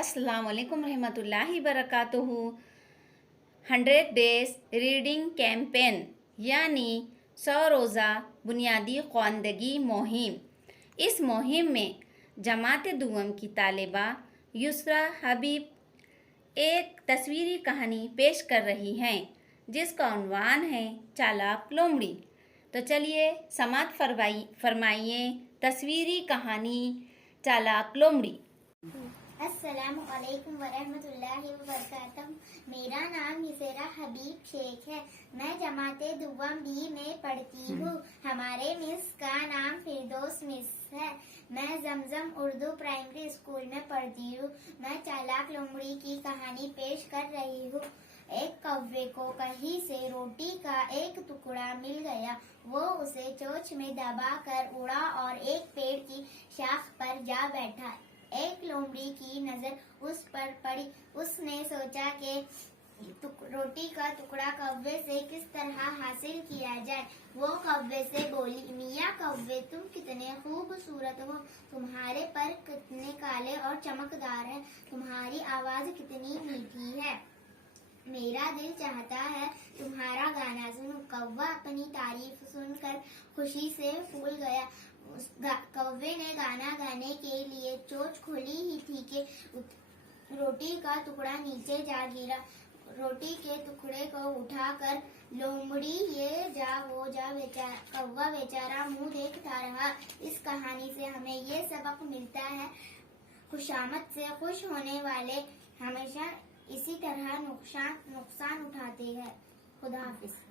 السلام علیکم رحمۃ اللہ وبرکاتہ۔ 100 ڈیز ریڈنگ کیمپین یعنی 100 روزہ بنیادی خواندگی مہم۔ اس مہم میں جماعت دوم کی طالبہ یسریٰ حبیب ایک تصویری کہانی پیش کر رہی ہیں جس کا عنوان ہے چالاک لومڑی۔ تو چلیے سماعت فرمائیے تصویری کہانی چالاک لومڑی۔ السلام علیکم ورحمۃ اللہ وبرکاتہ۔ میرا نام یسریٰ حبیب شیخ ہے۔ میں جماعت دوم بی میں پڑھتی ہوں۔ ہمارے مس کا نام فردوس مس ہے۔ میں زمزم اردو پرائمری اسکول میں پڑھتی ہوں۔ میں چالاک لومڑی کی کہانی پیش کر رہی ہوں۔ ایک کوے کو کہیں سے روٹی کا ایک ٹکڑا مل گیا۔ وہ اسے چونچ میں دبا کر اڑا اور ایک پیڑ کی شاخ پر جا بیٹھا۔ ایک لومڑی کی نظر اس پر پڑی۔ اس نے سوچا کہ روٹی کا ٹکڑا کوے سے کس طرح حاصل کیا جائے۔ وہ کوے سے بولی، میاں کوے، تم کتنے خوبصورت ہو، تمہارے پر کتنے کالے اور چمکدار ہیں، تمہاری آواز کتنی میٹھی ہے، میرا دل چاہتا ہے تمہارا گانا سنوں۔ کوا اپنی تعریف سن کر خوشی سے پھول گیا۔ کوے نے گانا گانے کے لیے چونچ کھولی ہی تھی کہ روٹی کا ٹکڑا نیچے جا گرا۔ روٹی کے ٹکڑے کو اٹھا کر لومڑی یہ جا وہ جا، کوا بیچارہ منہ دیکھتا رہا۔ اس کہانی سے ہمیں یہ سبق ملتا ہے، خوشامد سے خوش ہونے والے ہمیشہ اسی طرح نقصان اٹھاتے ہیں۔ خدا حافظ۔